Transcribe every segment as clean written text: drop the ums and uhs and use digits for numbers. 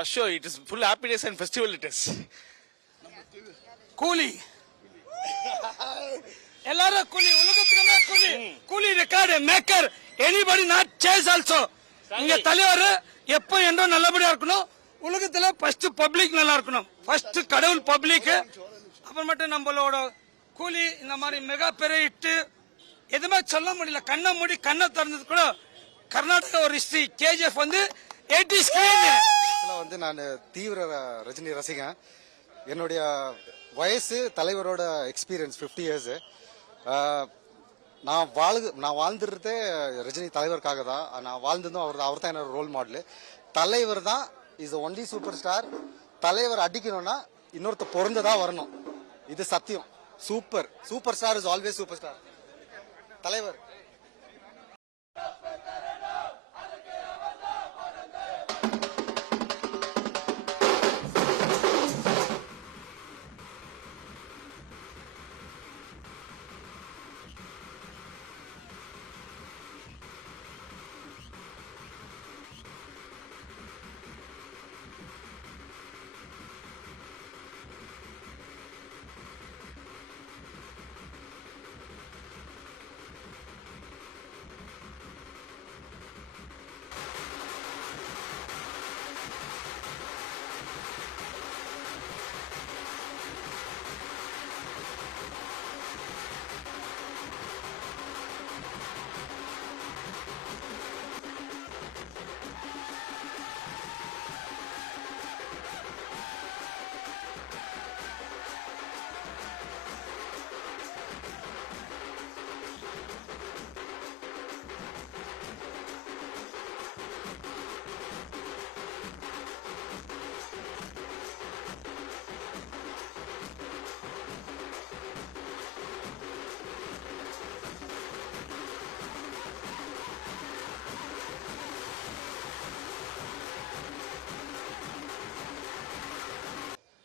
For sure, it is full happiness and festival it is. கூலி எல்லாரும் கூலி உலகத்துக்குமே Coolie Coolie record maker anybody not chase also இங்க தலைவர் எப்போ என்றோ நல்லபடியா இருக்கணும் உலகத்துல ஃபர்ஸ்ட் பப்ளிக் நல்லா இருக்கணும் ஃபர்ஸ்ட் கடவுள் பப்ளிக் அப்புறமேட்டு நம்மளோட கூலி இந்த மாதிரி மெகா பெரிய இட்டு எதுவுமே சொல்ல முடியல கண்ணை மூடி கண்ணை திறந்தது கூட கர்நாடகா ஒரு ஹிஸ்டரி கேஜிஎஃப் வந்து 80 ஸ்கிரீன் வந்து நான் தீவிர ரஜினி ரசிகன் என்னுடைய வயசு தலைவரோட எக்ஸ்பீரியன்ஸ் 50 இயர்ஸ் நான் வாழ்ந்துருதே ரஜினி தலைவருக்காக தான் நான் வாழ்ந்ததும் அவர் தான் என்னோட ரோல் மாடலு தலைவர் தான் இஸ் ஒன்லி சூப்பர் ஸ்டார் தலைவர் அடிக்கணும்னா இன்னொருத்த பிறந்ததா வரணும் இது சத்தியம் super star is always super star தலைவர்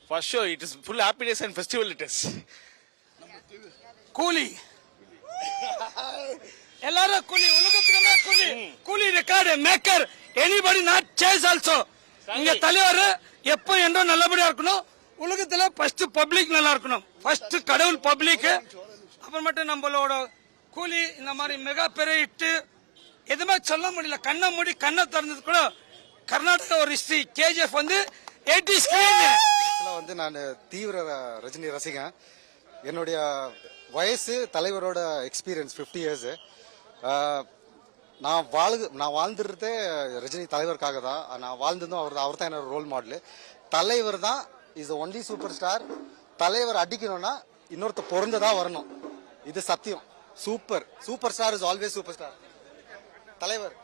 For sure, it is full happiness and festival it is. கூலி எல்லாரும் கூலி உலகத்துக்குமே Coolie Coolie record maker anybody not chase also இங்க தலைவர் எப்போ என்றோ நல்லபடியா இருக்கணும் உலகத்துல ஃபர்ஸ்ட் பப்ளிக் நல்லா இருக்கணும் ஃபர்ஸ்ட் கடவுள் பப்ளிக் அப்புறமேட்டு நம்மளோட கூலி இந்த மாதிரி மெகா பெரிய இட்டு எதுவுமே சொல்ல முடியல கண்ணை மூடி கண்ணை திறந்தது கூட கர்நாடகா ஒரு ஹிஸ்டரி கேஜிஎஃப் வந்து 80 ஸ்கிரீன் வந்து நான் தீவிர ரஜினி ரசிகன் என்னுடைய வயசு தலைவரோட எக்ஸ்பீரியன்ஸ் 50 இயர்ஸ் நான் வாழ்ந்துருதே ரஜினி தலைவருக்காக தான் நான் வாழ்ந்ததும் அவர் தான் என்னோட ரோல் மாடலு தலைவர் தான் இஸ் ஒன்லி சூப்பர் ஸ்டார் தலைவர் அடிக்கணும்னா இன்னொருத்த பிறந்ததா வரணும் இது சத்தியம் super star is always super star தலைவர்